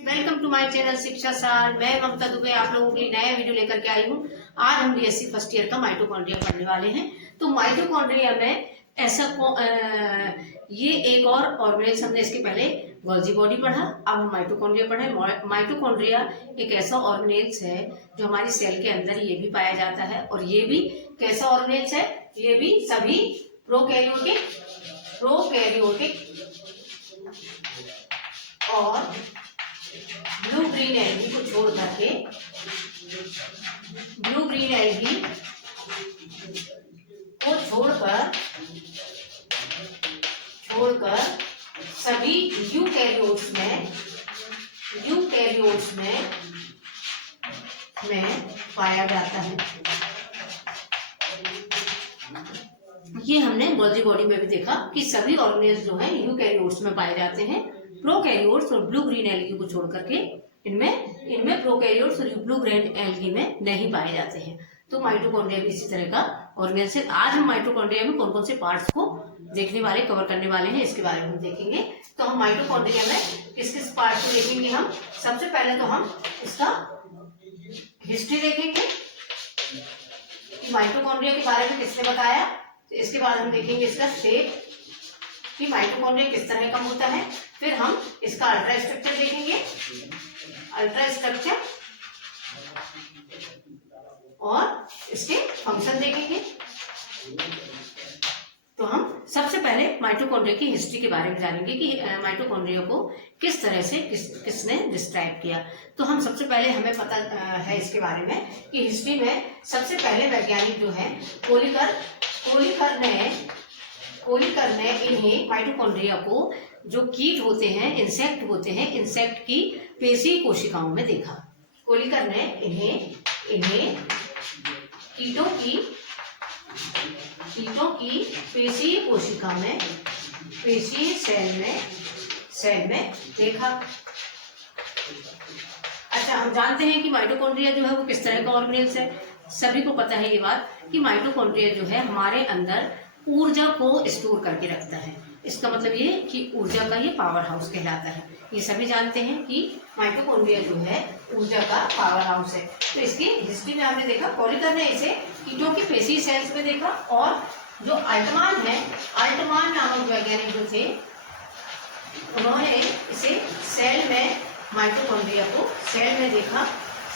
Welcome to my channel शिक्षा सार। मैं ममता दुबे आप लोगों के लिए नया वीडियो लेकर के आई हूँ। आज हम बीएससी फर्स्ट ईयर का माइटोकॉन्ड्रिया पढ़ने वाले हैं। तो माइटोकॉन्ड्रिया में ऐसा ये एक और ऑर्गेनेल हमने इसके पहले गोल्जी बॉडी पढ़ा, अब हम माइटोकॉन्ड्रिया पढ़े। माइटोकॉन्ड्रिया एक ऐसा ऑर्गेनेल्स है जो हमारी सेल के अंदर ये भी पाया जाता है, और ये भी कैसा ऑर्गेनेल्स है, ये भी सभी प्रोकैरियोटिक और ब्लू ग्रीन एल्गी को छोड़ करके छोड़कर सभी यूकैरियोट्स में पाया जाता है। ये हमने गोल्जी बॉडी में भी देखा कि सभी ऑर्गेनेल्स जो हैं यूकैरियोट्स में पाए जाते हैं। प्रोकैरियोट्स और ब्लू ग्रीन एल्गी को छोड़ करके इनमें प्रोकैरियोट्स और ब्लू ग्रीन एल्गी में नहीं पाए जाते हैं। तो माइटोकॉन्ड्रिया भी इसी तरह का ऑर्गेनेल्स है। आज हम माइटोकॉन्ड्रिया में कौन कौन से पार्ट्स को कवर करने वाले हैं, इसके बारे में देखेंगे। तो हम माइटोकॉन्ड्रिया में किस किस पार्ट को देखेंगे। हम सबसे पहले तो हम इसका हिस्ट्री देखेंगे कि माइटोकॉन्ड्रिया के बारे में किसने बताया। तो इसके बाद हम देखेंगे इसका शेप कि माइटोकॉन्ड्रिया किस तरह का होता है। फिर हम इसका अल्ट्रा स्ट्रक्चर देखेंगे, और इसके फंक्शन देखेंगे। तो हम सबसे पहले माइटोकॉन्ड्रिया की हिस्ट्री के बारे में जानेंगे कि माइटोकॉन्ड्रिया को किस तरह से किसने डिस्क्राइब किया। तो हम सबसे पहले हमें पता है इसके बारे में कि हिस्ट्री में सबसे पहले वैज्ञानिक जो है कोलिकर ने इन्हें माइटोकॉन्ड्रिया को जो कीट होते हैं, इंसेक्ट की पेशी कोशिकाओं में देखा। कोलिकर ने इन्हें कीटों की पेशी कोशिका में, पेशी सेल में देखा। अच्छा, हम जानते हैं कि माइटोकॉन्ड्रिया जो है वो किस तरह का ऑर्गेनेल्स है। सभी को पता है ये बात कि माइटोकॉन्ड्रिया जो है हमारे अंदर ऊर्जा को स्टोर करके रखता है। इसका मतलब ये कि ऊर्जा का ये पावर हाउस कहलाता है। ये सभी जानते हैं कि माइटोकॉन्ड्रिया जो है ऊर्जा का पावर हाउस है। तो इसकी हिस्ट्री में आपने देखा, कोलिकर ने इसे कीटों की पेशी सेल्स में देखा, और जो अल्टमान नामक वैज्ञानिक जो थे उन्होंने इसे सेल में माइटोकॉन्ड्रिया को सेल में देखा,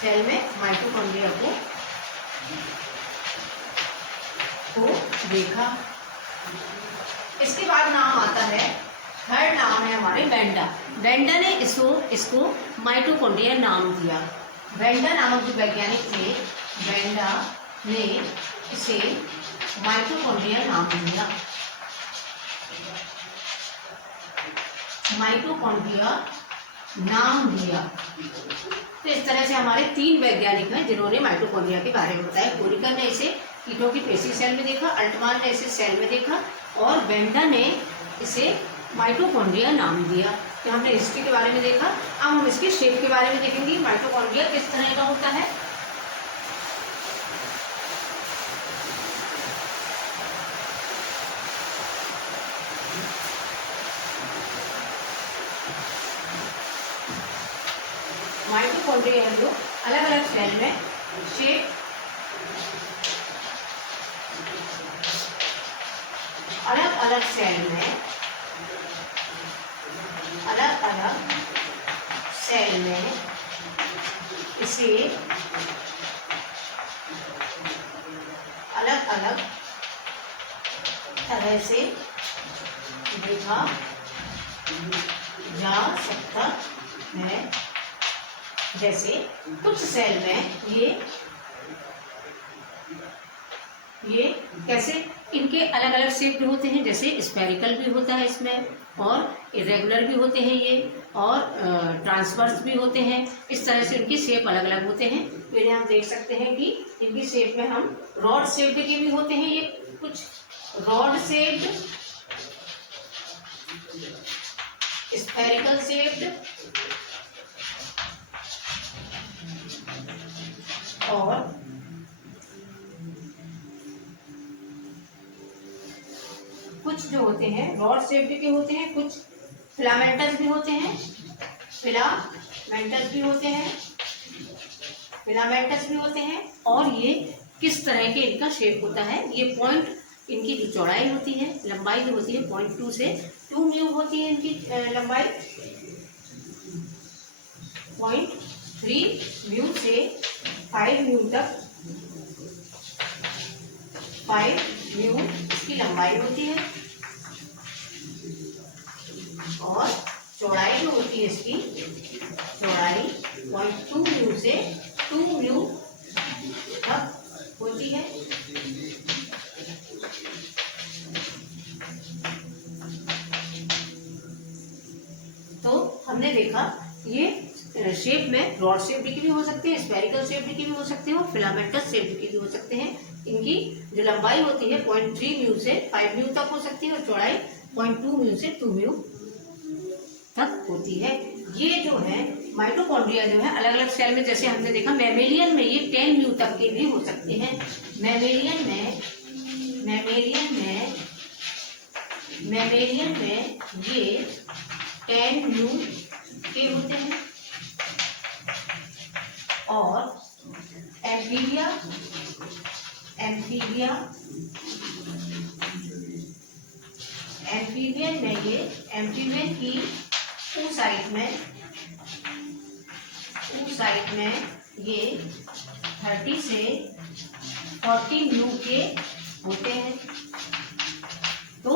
सेल में माइटोकॉन्ड्रिया को देखा। इसके बाद नाम आता है, थर्ड नाम है हमारे बेंडा ने इसको माइटोकॉन्ड्रिया नाम दिया। बेंडा नामक जो वैज्ञानिक थे, बेंडा ने इसे माइटोकॉन्ड्रिया नाम दिया। तो इस तरह से हमारे तीन वैज्ञानिक हैं जिन्होंने माइटोकॉन्ड्रिया के बारे में बताया। कोलिकर ने इसे कीटों की पेशी सेल में देखा, अल्टमान ने इसे सेल में देखा, और बेंडा ने इसे माइटोकॉन्ड्रिया नाम दिया। तो हमने हिस्ट्री के बारे में देखा। अब हम इसके शेप के बारे में देखेंगे, माइटोकॉन्ड्रिया किस तरह का होता है। माइटोकॉन्ड्रिया हम लोग अलग अलग सेल में शेप अलग सेल में इसे अलग अलग तरह से देखा जा सकता है। जैसे कुछ सेल में ये कैसे इनके अलग अलग शेप भी होते हैं, जैसे स्फेरिकल भी होता है इसमें, और इरेगुलर भी होते हैं ये, और ट्रांसवर्स भी होते हैं। इस तरह से इनकी शेप अलग अलग होते हैं। फिर हम देख सकते हैं कि इनकी शेप में हम रॉड शेप्ड के भी होते हैं। ये कुछ रॉड शेप्ड, स्फेरिकल शेप्ड और कुछ जो होते हैं रॉड शेप्ड के होते हैं, कुछ फिलामेंटस भी होते हैं, फिलामेंटस भी होते हैं, फिलामेंटस भी होते हैं। और ये किस तरह के इनका शेप होता है, ये पॉइंट, इनकी जो चौड़ाई होती है, लंबाई जो होती है 0.2 से 2 म्यू होती है इनकी लंबाई, 0.3 म्यू से 5 म्यू तक, 5 म्यू इसकी लंबाई होती है। और चौड़ाई जो होती है इसकी, चौड़ाई 0.2 म्यू से 2 म्यू तक होती है। तो हमने देखा ये शेप में रॉड शेप की भी हो सकते हैं, स्फेरिकल शेप की भी हो सकते हैं और फिलामेंटस शेप की भी हो सकते हैं। इनकी जो लंबाई होती है 0.3 म्यू से 5 म्यू तक हो सकती है और चौड़ाई 0.2 म्यू से 2 म्यू तक होती है। ये जो है माइटोकॉन्ड्रिया जो है अलग अलग सेल में, जैसे हमने देखा मैमेलियन में ये 10 म्यू तक के भी हो सकते हैं। मैमेलियन में ये 10 म्यू के होते हैं। और एम्फीबिया में ये एम्फीबियन की साइड में ये 30 से 40 म्यू के होते हैं। तो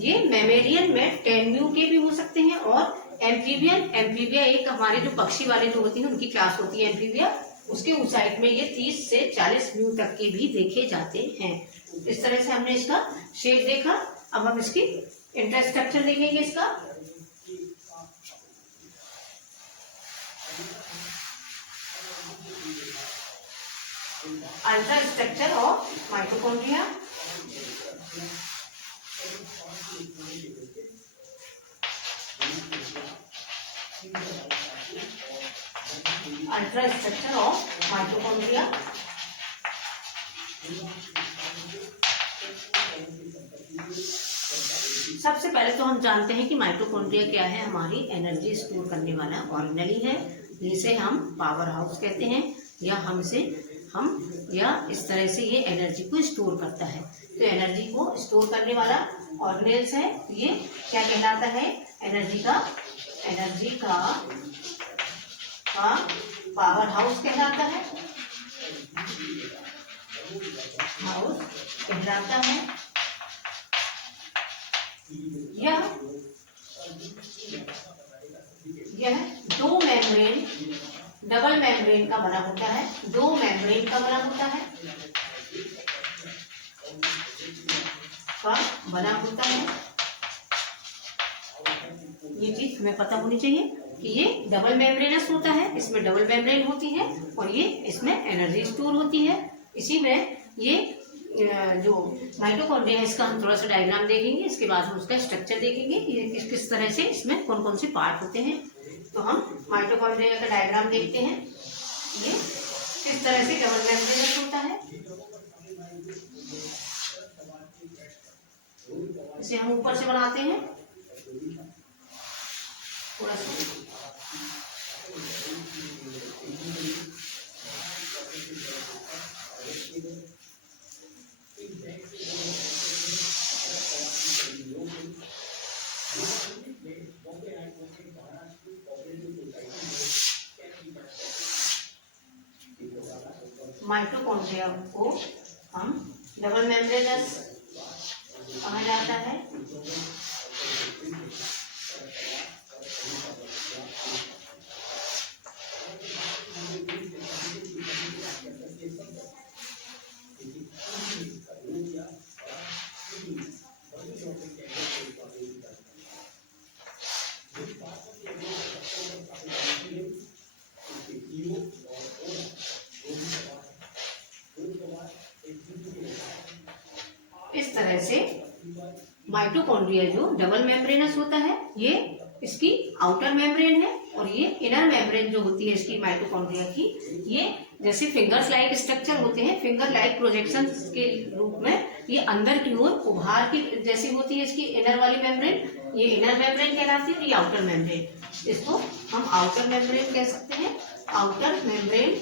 ये मैमेलियन में 10 म्यू के भी हो सकते हैं। और एम्फीबिया एक हमारे जो पक्षी वाले जो होती है उनकी क्लास होती है एम्फीबिया, उसके ऊंचाई में ये 30 से 40 म्यू तक के भी देखे जाते हैं। इस तरह से हमने इसका शेप देखा। अब हम इसकी इंफ्रास्ट्रक्चर देखेंगे इसका। Ultra structure of mitochondria. Ultra structure of mitochondria. सबसे पहले तो हम जानते हैं कि माइटोकॉन्ड्रिया क्या है, हमारी एनर्जी स्टोर करने वाला ऑर्गेनेल है, जिसे हम पावर हाउस कहते हैं, या इस तरह से ये एनर्जी को स्टोर करता है। तो एनर्जी को स्टोर करने वाला ऑर्गेनेल्स है। ये क्या कहलाता है, एनर्जी का पावर हाउस कहलाता है, यह दो मेम्ब्रेन, डबल मेम्ब्रेन का बना होता है, ये चीज हमें पता होनी चाहिए कि ये डबल मेम्ब्रेनस होता है, इसमें डबल मेम्ब्रेन होती है और ये इसमें एनर्जी स्टोर होती है। इसी में ये जो माइटोकॉन्ड्रिया है इसका हम थोड़ा सा डायग्राम देखेंगे, इसके बाद हम उसका स्ट्रक्चर देखेंगे ये किस तरह से इसमें कौन कौन से पार्ट होते हैं। तो हम माइटोकॉन्ड्रिया का डायग्राम देखते हैं, ये किस तरह से डबल मेम्ब्रेनस होता है। इसे हम ऊपर से बनाते हैं थोड़ा सा। माइटोकॉन्ड्रिया को हम डबल मेम्ब्रेनस कहा जाता है। इस तरह से माइटोकॉन्ड्रिया जो डबल मेम्ब्रेनस होता है, ये इसकी आउटर मेम्ब्रेन है और ये इनर मेम्ब्रेन जो होती है इसकी माइटोकॉन्ड्रिया की, ये जैसे फिंगर्स लाइक स्ट्रक्चर होते हैं, फिंगर लाइक प्रोजेक्शन के रूप में ये अंदर की ओर उभार की जैसी होती है इसकी इनर वाली मेम्ब्रेन, ये इनर मेम्ब्रेन कहलाती है और ये आउटर मेम्ब्रेन। इसको हम आउटर मेम्ब्रेन कह सकते हैं। आउटर मेम्ब्रेन,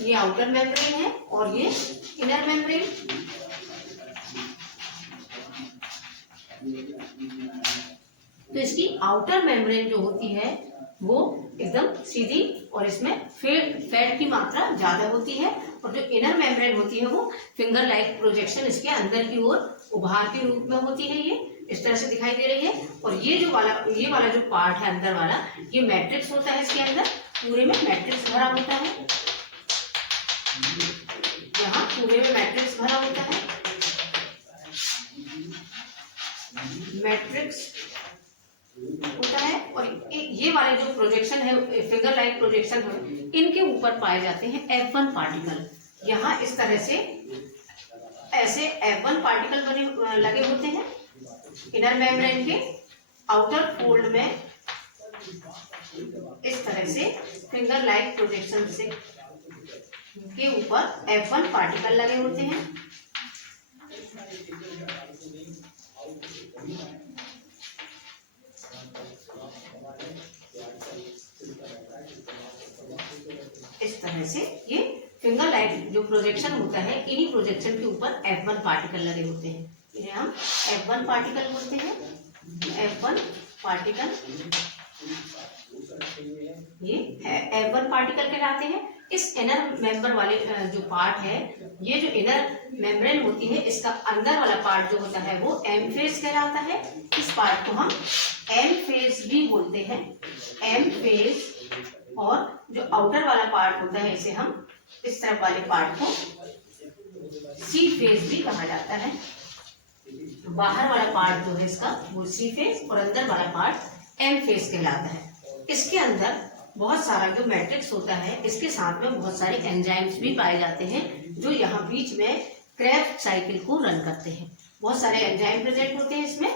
ये आउटर मेम्ब्रेन है और ये इनर मेम्ब्रेन। तो इसकी आउटर मेम्ब्रेन जो होती है वो एकदम सीधी और इसमें फैट की मात्रा ज्यादा होती है, और जो इनर मेम्ब्रेन होती है वो फिंगर लाइक प्रोजेक्शन इसके अंदर की ओर उभार के रूप में होती है। ये इस तरह से दिखाई दे रही है। और ये वाला जो पार्ट है अंदर वाला, ये मैट्रिक्स होता है। इसके अंदर पूरे में मैट्रिक्स भरा होता है। यहाँ पूरे में मैट्रिक्स भरा होता है। मैट्रिक्स होता है और ये वाले जो प्रोजेक्शन है, फिंगर लाइक प्रोजेक्शन है, इनके ऊपर पाए जाते हैं F1 पार्टिकल। यहाँ इस तरह से ऐसे F1 पार्टिकल बने लगे होते हैं इनर मेम्ब्रेन के आउटर फोल्ड में। इस तरह से फिंगर लाइक प्रोजेक्शन से के ऊपर F1 पार्टिकल लगे होते हैं। इस तरह से ये फिंगर लाइक जो प्रोजेक्शन होता है, इन्हीं प्रोजेक्शन के ऊपर F1 पार्टिकल लगे होते हैं। इन्हें हम F1 पार्टिकल बोलते हैं। F1 पार्टिकल, ये F1 पार्टिकल कहलाते हैं। इस इनर मेंबर वाले जो पार्ट है, ये जो इनर मेम्ब्रेन होती है, इसका अंदर वाला पार्ट जो होता है वो एम फेस कहलाता है। इस पार्ट को हम एम फेस भी बोलते हैं, एम फेस। और जो आउटर वाला पार्ट होता है, इसे हम इस तरफ वाले पार्ट को सी फेस भी कहा जाता है। बाहर वाला पार्ट जो है इसका वो सी फेस और अंदर वाला पार्ट एम फेस कहलाता है। इसके अंदर बहुत सारा जो मैट्रिक्स होता है, इसके साथ में बहुत सारे एंजाइम्स भी पाए जाते हैं जो यहाँ बीच में क्रेब्स साइकिल को रन करते हैं। बहुत सारे एंजाइम प्रेजेंट होते हैं इसमें।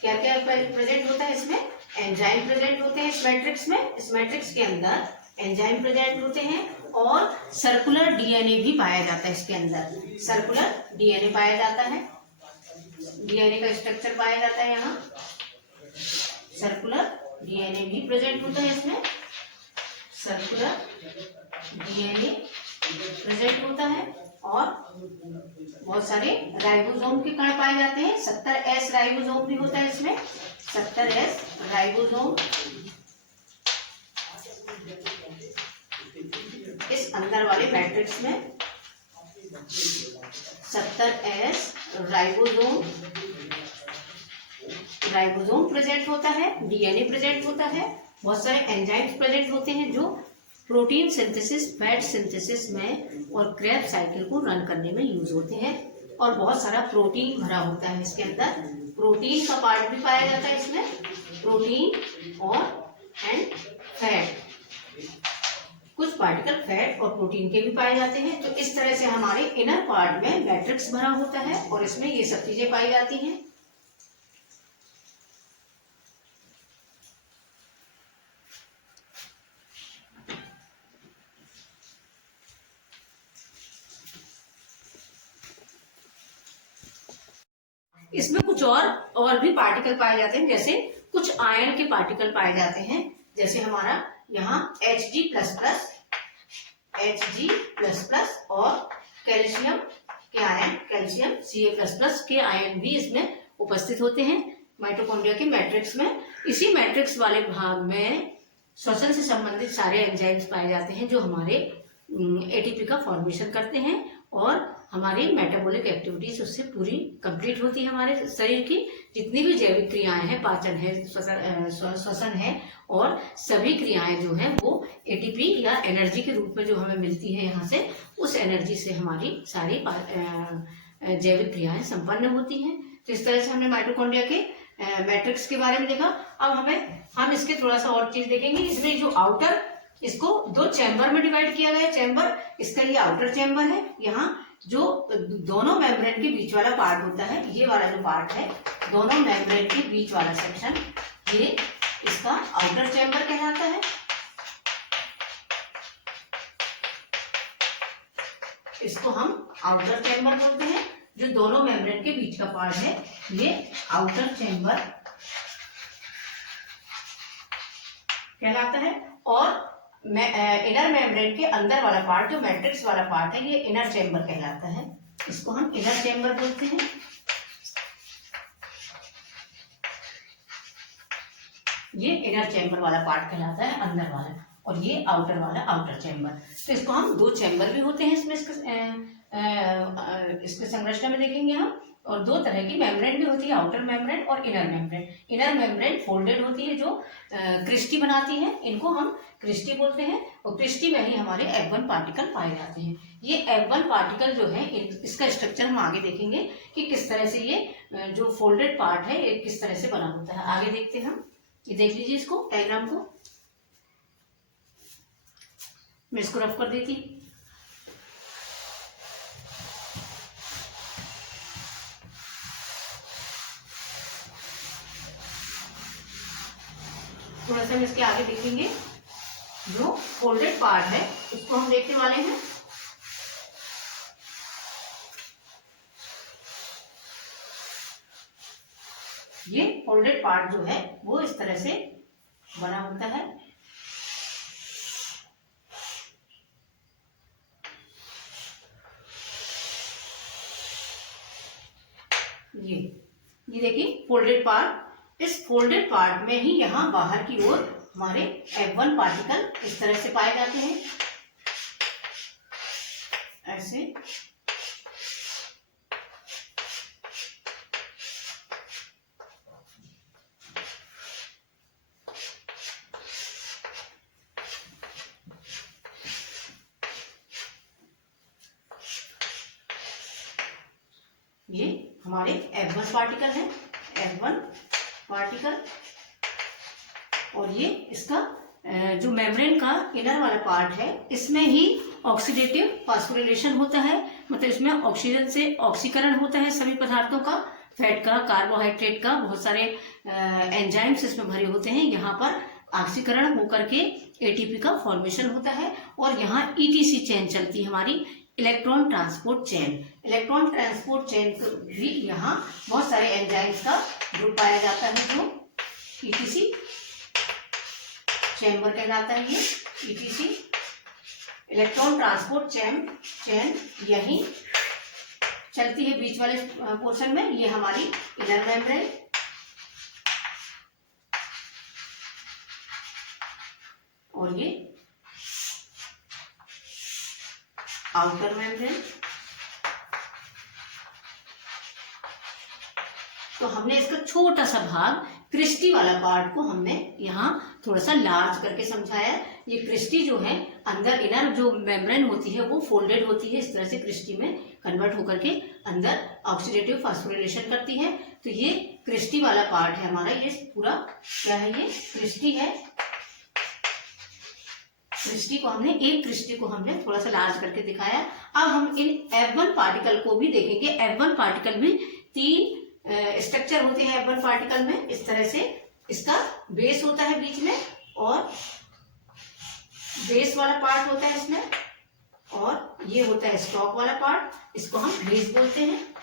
क्या क्या प्रेजेंट होता है इसमें? एंजाइम प्रेजेंट होते हैं इस मैट्रिक्स में। इस मैट्रिक्स के अंदर एंजाइम प्रेजेंट होते हैं और सर्कुलर डीएनए भी पाया जाता है। इसके अंदर सर्कुलर डीएनए पाया जाता है। डीएनए का स्ट्रक्चर पाया जाता है। यहाँ सर्कुलर डीएनए भी प्रेजेंट होता है इसमें। सर्कुलर डीएनए प्रेजेंट होता है और बहुत सारे राइबोसोम के कण पाए जाते हैं। 70S राइबोसोम भी होता है इसमें। 70S राइबोसोम इस अंदर वाले मैट्रिक्स में 70S राइबोसोम प्रेजेंट होता है। डीएनए प्रेजेंट होता है। बहुत सारे एंजाइम्स प्रेजेंट होते हैं जो प्रोटीन सिंथेसिस, फैट सिंथेसिस में और क्रेब्स साइकिल को रन करने में यूज होते हैं। और बहुत सारा प्रोटीन भरा होता है इसके अंदर। प्रोटीन का पार्ट भी पाया जाता है इसमें। प्रोटीन और फैट, कुछ पार्टिकल फैट और प्रोटीन के भी पाए जाते हैं। तो इस तरह से हमारे इनर पार्ट में मैट्रिक्स भरा होता है और इसमें ये सब चीजें पाई जाती हैं। इसमें कुछ और भी पार्टिकल पाए जाते हैं, जैसे कुछ आयरन के पार्टिकल पाए जाते हैं। जैसे हमारा यहाँ Hg++, और कैल्शियम के आयन, कैल्शियम Ca++ के आयन भी इसमें उपस्थित होते हैं माइटोकॉन्ड्रिया के मैट्रिक्स में। इसी मैट्रिक्स वाले भाग में श्वसन से संबंधित सारे एंजाइम्स पाए जाते हैं जो हमारे एटीपी का फॉर्मेशन करते हैं और हमारी मेटाबॉलिक एक्टिविटीज उससे पूरी कंप्लीट होती है। हमारे शरीर की जितनी भी जैविक क्रियाएं हैं, पाचन है, श्वसन है, और सभी क्रियाएं जो हैं वो एटीपी या एनर्जी के रूप में जो हमें मिलती है यहाँ से, उस एनर्जी से हमारी सारी जैविक क्रियाएं संपन्न होती हैं। तो इस तरह से हमने माइटोकॉन्ड्रिया के मैट्रिक्स के बारे में देखा। अब हम इसके थोड़ा सा और चीज देखेंगे। इसमें जो आउटर, इसको दो चैम्बर में डिवाइड किया गया है। चैम्बर, इसका ये आउटर चैम्बर है। यहाँ जो दोनों मेम्ब्रेन के बीच वाला पार्ट होता है, ये वाला जो पार्ट है, दोनों मेम्ब्रेन के बीच वाला सेक्शन, ये इसका आउटर चैम्बर कहलाता है। इसको हम आउटर चैम्बर बोलते हैं। जो दोनों मेम्ब्रेन के बीच का पार्ट है ये आउटर चेम्बर कहलाता है। और इनर मेम्ब्रेन के अंदर वाला पार्ट, जो मैट्रिक्स वाला पार्ट है, ये इनर चेम्बर कहलाता है। इसको हम इनर चेम्बर बोलते हैं। ये इनर चेम्बर वाला पार्ट कहलाता है, अंदर वाला, और ये आउटर वाला आउटर चेम्बर। तो इसको हम दो चेम्बर भी होते हैं इसमें, इसके संरचना में देखेंगे हम। और दो तरह की मेम्ब्रेन भी होती है, आउटर मेम्ब्रेन और inner membrane. Inner membrane folded होती है, जो क्रिस्टी बनाती है, इनको हम क्रिस्टी बोलते हैं। और क्रिस्टी में ही हमारे F1 पार्टिकल पाए जाते हैं। ये F1 पार्टिकल जो है, इसका स्ट्रक्चर हम आगे देखेंगे कि किस तरह से ये जो फोल्डेड पार्ट है, ये किस तरह से बना होता है। आगे देखते हैं हम। ये देख लीजिए इसको, डायग्राम को मैं इसको रफ कर देती। थोड़ा सा हम इसके आगे देखेंगे। जो फोल्डेड पार्ट है उसको हम देखने वाले हैं। ये फोल्डेड पार्ट जो है वो इस तरह से बना होता है। ये देखिए फोल्डेड पार्ट। इस फोल्डेड पार्ट में ही यहाँ बाहर की ओर हमारे F1 पार्टिकल इस तरह से पाए जाते हैं, ऐसे। ये हमारे F1 पार्टिकल है, F1 पार्टिकल। और ये इसका जो मेम्ब्रेन का इनर वाला पार्ट है, इसमें ही ऑक्सीडेटिव फास्फोरिलेशन होता है। मतलब इसमें ऑक्सीजन से ऑक्सीकरण होता है सभी पदार्थों का, फैट का, कार्बोहाइड्रेट का, बहुत सारे एंजाइम्स इसमें भरे होते हैं। यहाँ पर ऑक्सीकरण होकर के एटीपी का फॉर्मेशन होता है। और यहाँ ईटीसी चेन चलती है हमारी, electron transport chain. Electron transport chain भी यहाँ बहुत सारे एंजाइम्स का ग्रुप पाया जाता है, जो ईटीसी चेम्बर कहलाता है। ये ईटीसी इलेक्ट्रॉन ट्रांसपोर्ट चेन यही चलती है बीच वाले पोर्शन में। ये हमारी इनर मेम्ब्रेन, और ये आउटर मेम्ब्रेन। तो हमने इसका छोटा सा भाग, क्रिस्टी वाला पार्ट को हमने यहाँ थोड़ा सा लार्ज करके समझाया। ये क्रिस्टी जो है, अंदर इनर जो मेम्ब्रेन होती है वो फोल्डेड होती है, इस तरह से क्रिस्टी में कन्वर्ट होकर के अंदर ऑक्सीडेटिव फास्फोरिलेशन करती है। तो ये क्रिस्टी वाला पार्ट है हमारा। ये पूरा क्या है, ये क्रिस्टी है। क्रिस्टी को हमने, एक क्रिस्टी को हमने थोड़ा सा लार्ज करके दिखाया। अब हम इन F1 पार्टिकल को भी देखेंगे। F1 पार्टिकल भी तीन स्ट्रक्चर होते हैं F1 पार्टिकल में। इस तरह से इसका बेस होता है बीच में, और बेस वाला पार्ट होता है इसमें, और ये होता है स्टॉक वाला पार्ट, इसको हम बेस बोलते हैं।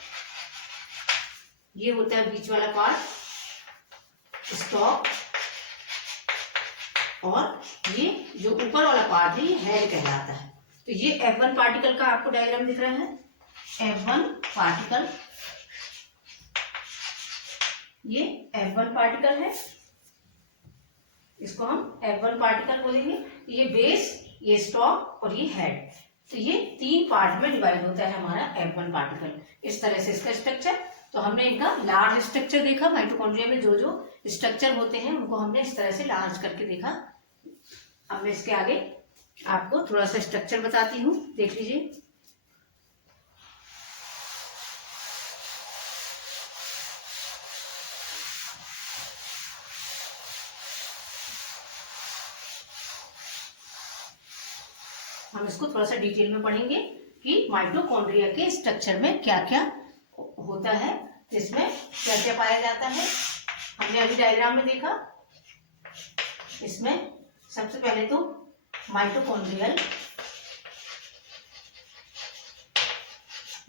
ये होता है बीच वाला पार्ट, स्टॉक। और ये जो ऊपर वाला पार्ट है, ये हेड कहलाता है। तो ये F1 पार्टिकल का आपको डायग्राम दिख रहा है। F1 पार्टिकल, ये F1 पार्टिकल है, इसको हम F1 पार्टिकल बोलेंगे। ये बेस, ये स्टॉक और ये हेड। तो ये तीन पार्ट में डिवाइड होता है हमारा F1 पार्टिकल। इस तरह से इसका स्ट्रक्चर। तो हमने इनका लार्ज स्ट्रक्चर देखा। माइटोकॉन्ड्रिया में जो जो स्ट्रक्चर होते हैं उनको हमने इस तरह से लार्ज करके देखा। अब मैं इसके आगे आपको थोड़ा सा स्ट्रक्चर बताती हूँ, देख लीजिए। हम इसको थोड़ा सा डिटेल में पढ़ेंगे कि माइटोकॉन्ड्रिया के स्ट्रक्चर में क्या क्या होता है, इसमें क्या क्या पाया जाता है। हमने अभी डायग्राम में देखा। इसमें सबसे पहले तो माइटोकॉन्ड्रियल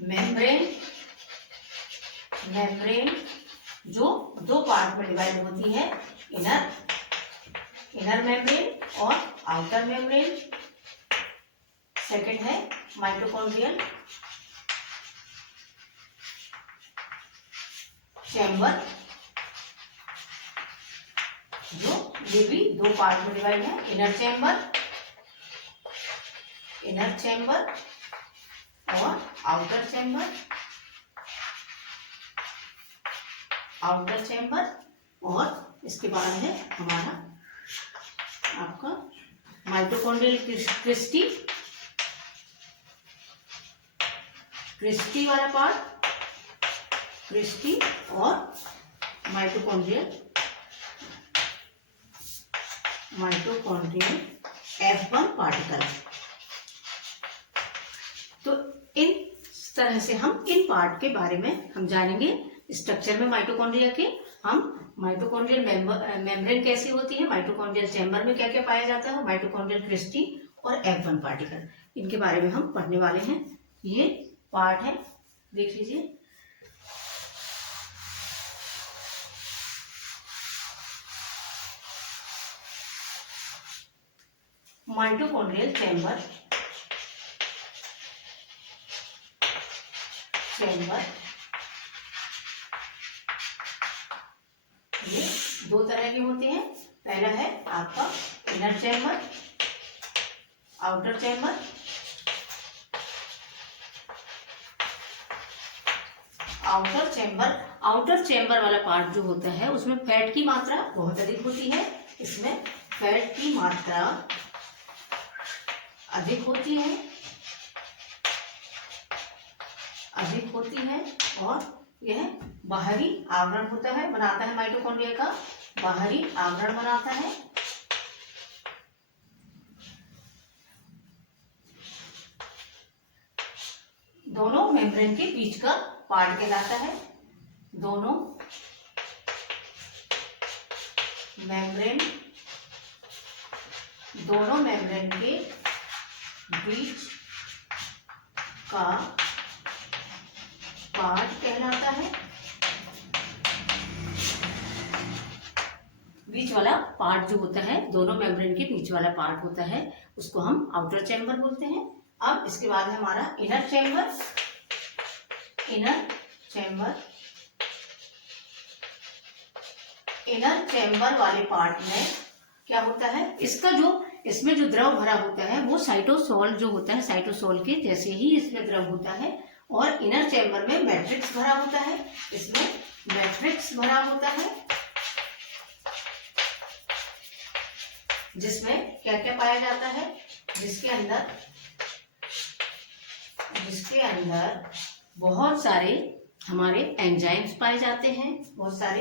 मेम्ब्रेन जो दो पार्ट में डिवाइड होती है, इनर मेम्ब्रेन और आउटर मेम्ब्रेन। सेकंड है माइटोकॉन्ड्रियल चैम्बर, जो ये भी दो पार्ट में डिवाइड है, इनर चैम्बर और आउटर चैम्बर। और इसके बाद है हमारा आपका माइटोकॉन्ड्रियल क्रिस्टी वाला पार्ट, क्रिस्टी और माइटोकॉन्ड्रियल F1 पार्टिकल। तो इन तरह से हम इन पार्ट के बारे में हम जानेंगे। स्ट्रक्चर में माइटोकॉन्ड्रिया के हम माइटोकॉन्ड्रियल मेम्ब्रेन कैसी होती है, माइटोकॉन्ड्रियल चैम्बर में क्या क्या पाया जाता है, माइटोकॉन्ड्रियल क्रिस्टी और F1 पार्टिकल, इनके बारे में हम पढ़ने वाले हैं। ये पार्ट है, देख लीजिए। माइटोकॉन्ड्रियल चैम्बर ये दो तरह के होते हैं। पहला है आपका inner chamber, outer chamber. Outer chamber वाला पार्ट जो होता है उसमें फैट की मात्रा बहुत अधिक होती है। इसमें फैट की मात्रा अधिक होती है और यह बाहरी आवरण होता है, बनाता है, माइटोकॉन्ड्रिया का बाहरी आवरण बनाता है। दोनों मेम्ब्रेन के बीच का पार्ट कहलाता है। दोनों मेम्ब्रेन के बीच का पार्ट कहलाता है। बीच वाला पार्ट जो होता है, दोनों मेम्ब्रेन के बीच वाला पार्ट होता है, उसको हम आउटर चैम्बर बोलते हैं। अब इसके बाद है हमारा इनर चैम्बर वाले पार्ट में क्या होता है, इसमें जो द्रव भरा होता है वो साइटोसोल जो होता है, साइटोसोल के जैसे ही इसमें द्रव होता है। और इनर चैम्बर में मैट्रिक्स भरा होता है, इसमें मैट्रिक्स भरा होता है, जिसमें क्या क्या पाया जाता है, जिसके अंदर बहुत सारे हमारे एंजाइम्स पाए जाते हैं। बहुत सारे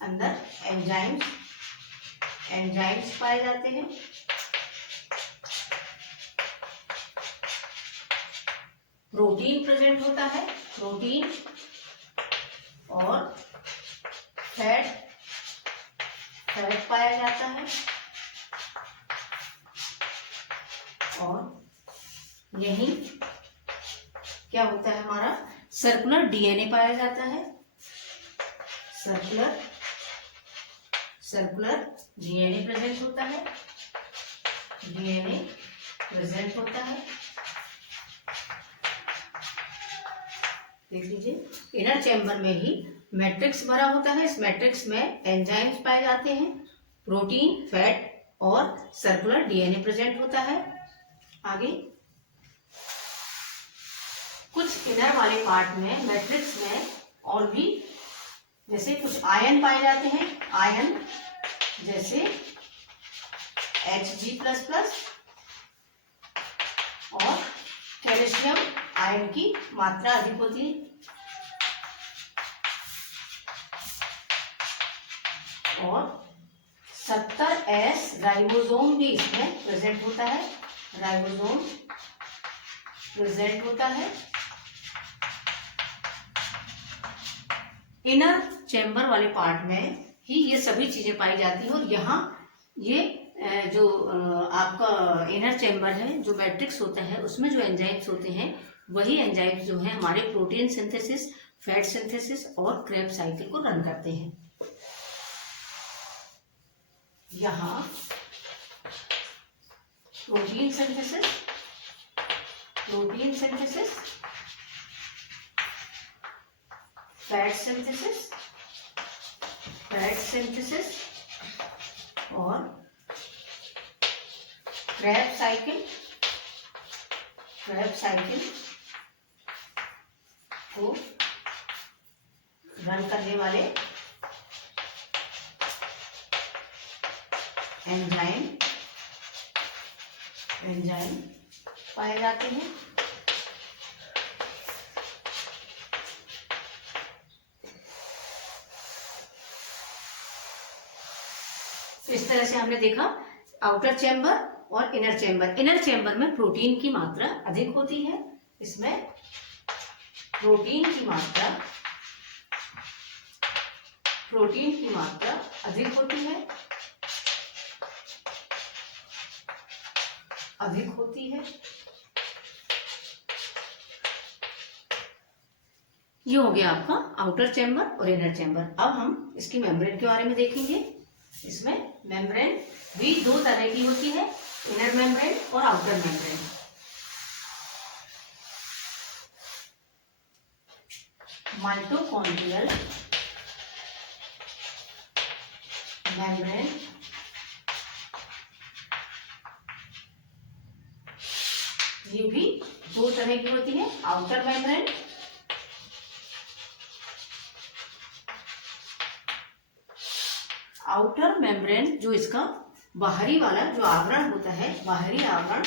अंदर एंजाइम्स पाए जाते हैं। प्रोटीन प्रेजेंट होता है, प्रोटीन और फैट पाया जाता है। और यही क्या होता है, हमारा सर्कुलर डीएनए पाया जाता है। सर्कुलर डीएनए प्रेजेंट होता है। देख लीजिए, इनर चैम्बर में ही मैट्रिक्स भरा होता है। इस मैट्रिक्स में एंजाइम्स पाए जाते हैं, प्रोटीन, फैट और सर्कुलर डीएनए प्रेजेंट होता है। आगे कुछ इनर वाले पार्ट में, मैट्रिक्स में और भी जैसे कुछ आयन पाए जाते हैं। आयन जैसे Hg++ और कैल्शियम आयन की मात्रा अधिक होती है। और 70S राइबोसोम भी इसमें प्रेजेंट होता है। इनर चैम्बर वाले पार्ट में ही ये सभी चीजें पाई जाती हैं। और यहाँ ये जो आपका इनर चैम्बर है, जो मैट्रिक्स होता है, उसमें जो एंजाइम्स होते हैं, वही एंजाइम्स जो है हमारे प्रोटीन सिंथेसिस, फैट सिंथेसिस और क्रेब्स साइकिल को रन करते हैं। यहाँ प्रोटीन सिंथेसिस, फैट सिंथेसिस और क्रेब्स साइकिल को रन करने वाले एंजाइम पाए जाते हैं। तो इस तरह से हमने देखा आउटर चैम्बर और इनर चैम्बर। इनर चैम्बर में प्रोटीन की मात्रा अधिक होती है, इसमें प्रोटीन की मात्रा अधिक होती है। ये हो गया आपका आउटर चैम्बर और इनर चैम्बर। अब हम इसकी मेम्ब्रेन के बारे में देखेंगे। इसमें मेम्ब्रेन भी दो तरह की होती है, इनर मेम्ब्रेन और आउटर मेम्ब्रेन। माइटोकॉन्ड्रियल मेम्ब्रेन ये भी दो तरह की होती है, आउटर मेम्ब्रेन जो इसका बाहरी वाला जो आवरण होता है, बाहरी आवरण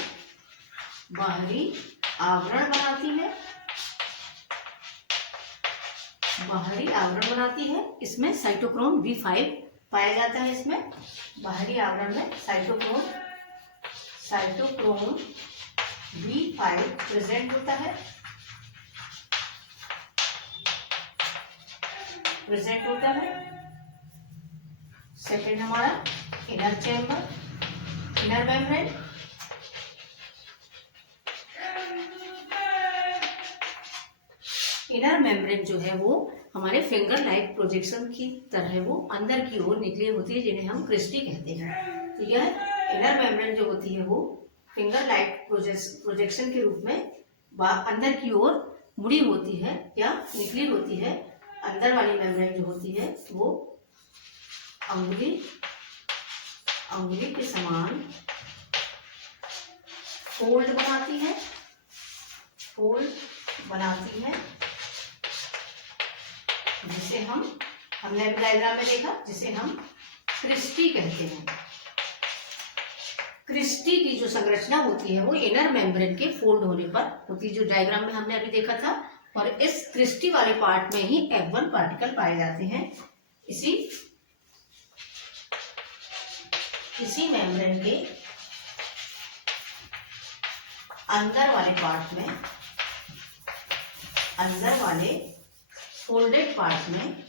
बनाती है। इसमें साइटोक्रोम B5 पाया जाता है। इसमें बाहरी आवरण में साइटोक्रोम B5 प्रेजेंट होता है। सेकेंड हमारा इनर मेम्ब्रेन। इनर मेम्ब्रेन जो है वो हमारे फिंगर लाइक प्रोजेक्शन की तरह वो अंदर की ओर निकली होती है, जिन्हें हम क्रिस्टी कहते हैं। तो यह इनर मेम्ब्रेन जो होती है वो फिंगर लाइक प्रोजेक्शन के रूप में अंदर की ओर मुड़ी होती है या निकली होती है। अंदर वाली मेम्ब्रेन जो होती है वो अंगुली के समान फोल्ड बनाती है, जिसे हमने डायग्राम में देखा, जिसे हम क्रिस्टी कहते हैं। क्रिस्टी की जो संरचना होती है वो इनर मेम्ब्रेन के फोल्ड होने पर होती है, जो डायग्राम में हमने अभी देखा था। और इस क्रिस्टी वाले पार्ट में ही F1 पार्टिकल पाए जाते हैं। इसी मेम्ब्रेन के अंदर वाले पार्ट में, अंदर वाले फोल्डेड पार्ट में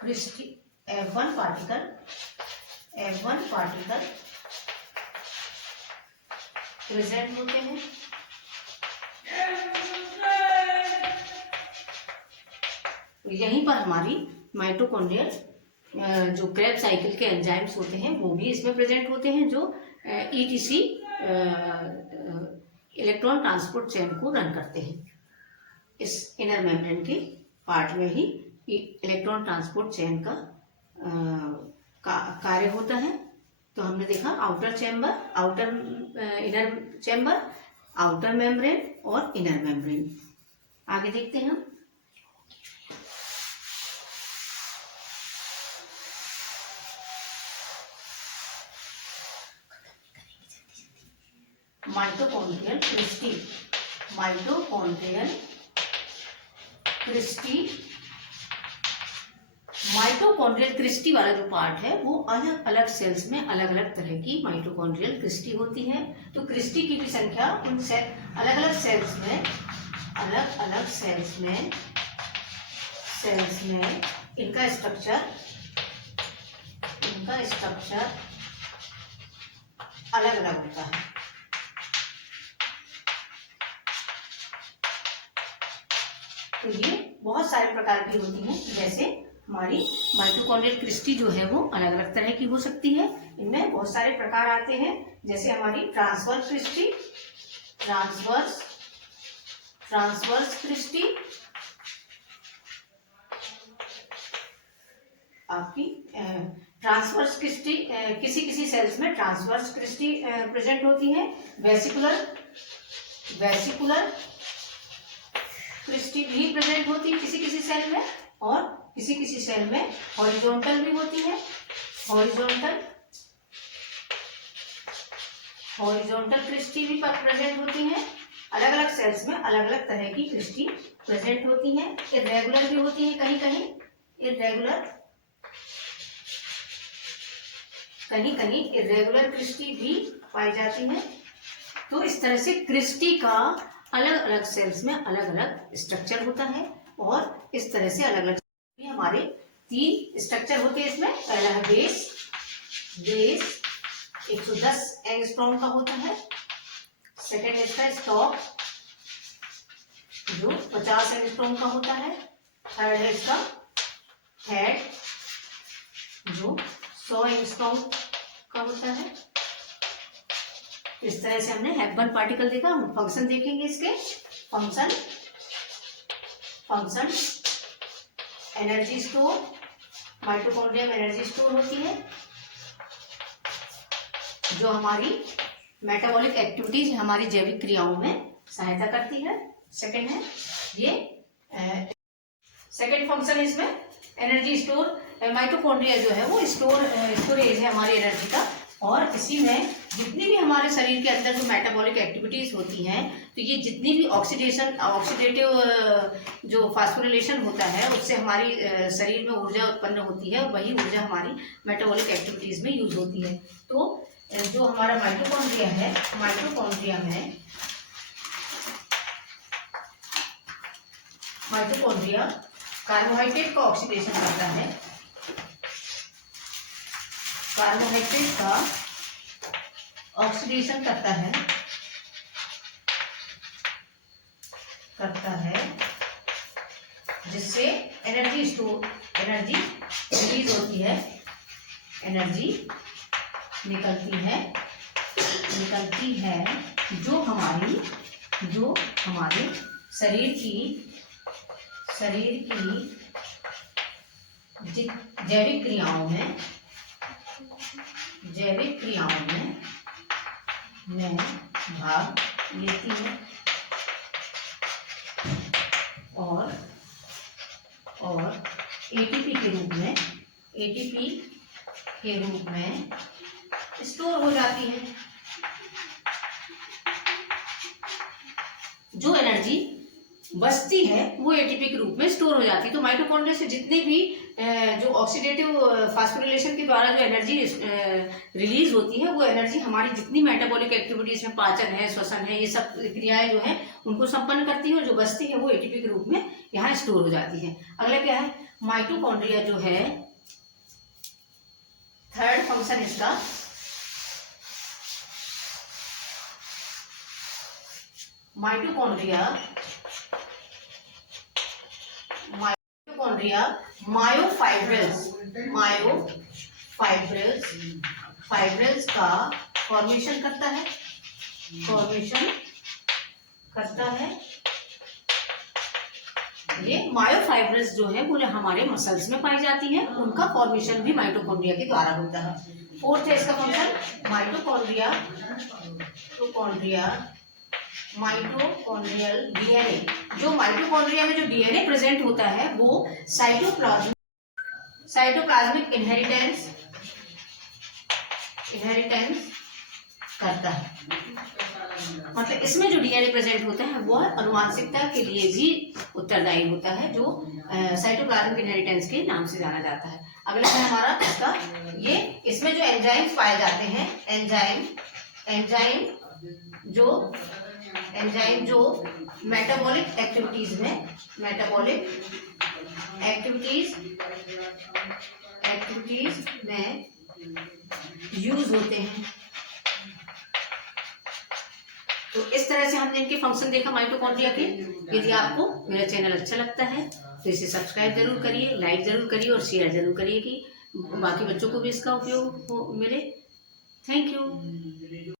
क्रिस्टी F1 पार्टिकल प्रेजेंट होते हैं। यहीं पर हमारी माइटोकॉन्ड्रियल जो क्रेब साइकिल के एंजाइम्स होते हैं वो भी इसमें प्रेजेंट होते हैं, जो ETC इलेक्ट्रॉन ट्रांसपोर्ट चेन को रन करते हैं। इस इनर मेम्ब्रेन के पार्ट में ही इलेक्ट्रॉन ट्रांसपोर्ट चेन का कार्य होता है। तो हमने देखा इनर चैम्बर, आउटर मेम्ब्रेन और इनर मेम्ब्रेन। आगे देखते हैं हम। माइटोकॉन्ड्रियल क्रिस्टी वाला जो पार्ट है वो अलग अलग सेल्स में अलग अलग तरह की माइटोकॉन्ड्रियल क्रिस्टी होती है। तो क्रिस्टी की भी संख्या उन अलग अलग सेल्स में इनका स्ट्रक्चर अलग अलग होता है। तो ये बहुत सारे प्रकार की होती हैं। जैसे हमारी माइटोकॉन्ड्रियल क्रिस्टी जो है वो अलग अलग तरह की हो सकती है, इनमें बहुत सारे प्रकार आते हैं। जैसे हमारी ट्रांसवर्स क्रिस्टी, ट्रांसवर्स क्रिस्टी आपकी ट्रांसवर्स क्रिस्टी किसी किसी सेल्स में ट्रांसवर्स क्रिस्टी प्रेजेंट होती है। वेसिकुलर क्रिस्टी भी प्रेजेंट होती है किसी किसी सेल में, और किसी किसी सेल में हॉरिजॉन्टल भी होती है। हॉरिजॉन्टल क्रिस्टी भी प्रेजेंट होती है। अलग अलग सेल्स में अलग अलग तरह की क्रिस्टी प्रेजेंट होती है। इर्रेगुलर भी होती है, कहीं कहीं इर्रेगुलर क्रिस्टी भी पाई जाती है। तो इस तरह से क्रिस्टी का अलग अलग सेल्स में अलग अलग स्ट्रक्चर होता है, और इस तरह से अलग अलग हमारे 3 स्ट्रक्चर होते हैं इसमें। पहला है बेस 110 एंगस्ट्रॉम का होता है। सेकेंड है इसका स्टॉक जो 50 एंगस्ट्रॉम का होता है। थर्ड है इसका हेड जो 100 एंगस्ट्रॉम का होता है। इस तरह से हमने हैपबर्न पार्टिकल देखा। हम फंक्शन देखेंगे इसके। फंक्शन एनर्जी स्टोर, माइटोकॉन्ड्रिया में एनर्जी स्टोर होती है जो हमारी मेटाबॉलिक एक्टिविटीज, हमारी जैविक क्रियाओं में सहायता करती है। सेकंड है ये सेकंड फंक्शन है इसमें एनर्जी स्टोर। माइटोकॉन्ड्रिया जो है वो स्टोरेज है हमारी एनर्जी का, और इसी में जितनी भी हमारे शरीर के अंदर जो मेटाबॉलिक एक्टिविटीज होती हैं, तो ये जितनी भी ऑक्सीडेटिव जो फास्फोरिलेशन होता है उससे हमारी शरीर में ऊर्जा उत्पन्न होती है, और वही ऊर्जा हमारी मेटाबॉलिक एक्टिविटीज में यूज होती है। तो जो हमारा माइटोकॉन्ड्रिया है, माइटोकॉन्ड्रिया कार्बोहाइड्रेट का ऑक्सीडेशन करता है। कार्बोहाइड्रेट का ऑक्सीडेशन करता है जिससे एनर्जी रिलीज होती है, एनर्जी निकलती है जो हमारे शरीर की जैविक क्रियाओं में भाग लेती है, और एटीपी के रूप में स्टोर हो जाती है। जो एनर्जी बचती है वो एटीपी के रूप में स्टोर हो जाती है। तो माइटोकॉन्ड्रिया से जितने भी जो ऑक्सीडेटिव फास्फोरिलेशन के द्वारा जो एनर्जी रिलीज होती है, वो एनर्जी हमारी जितनी मेटाबॉलिक एक्टिविटीज है, पाचन है, श्वसन है, ये सब क्रियाएं जो है उनको संपन्न करती है, और जो बचती है वो एटीपी के रूप में यहाँ स्टोर हो जाती है। अगला क्या है, माइटोकॉन्ड्रिया जो है थर्ड फंक्शन इसका माइटोकॉन्ड्रिया मायोफाइब्रिल्स का फॉर्मेशन करता है। ये मायोफाइब्रिल्स जो है वो हमारे मसल्स में पाई जाती हैं, उनका फॉर्मेशन भी माइटोकॉन्ड्रिया के द्वारा होता है। फोर्थ है इसका फंक्शन माइटोकॉन्ड्रियल डीएनए। जो माइटोकॉन्ड्रिया में जो डीएनए प्रेजेंट होता है वो साइटोप्लाज्मिक इनहेरिटेंस करता है। मतलब इसमें जो डीएनए प्रेजेंट होता है वो अनुवांशिकता के लिए भी उत्तरदायी होता है, जो साइटोप्लाज्मिक इनहेरिटेंस के नाम से जाना जाता है। अगला है हमारा इसका ये, इसमें जो एंजाइम्स पाए जाते हैं, एंजाइम जो मेटाबॉलिक एक्टिविटीज में यूज होते हैं। तो इस तरह से हमने इनके फंक्शन देखा माइटोकॉन्ड्रिया के। यदि आपको मेरा चैनल अच्छा लगता है तो इसे सब्सक्राइब जरूर करिए, लाइक जरूर करिए और शेयर जरूर करिए कि बाकी बच्चों को भी इसका उपयोग मिले। Thank you.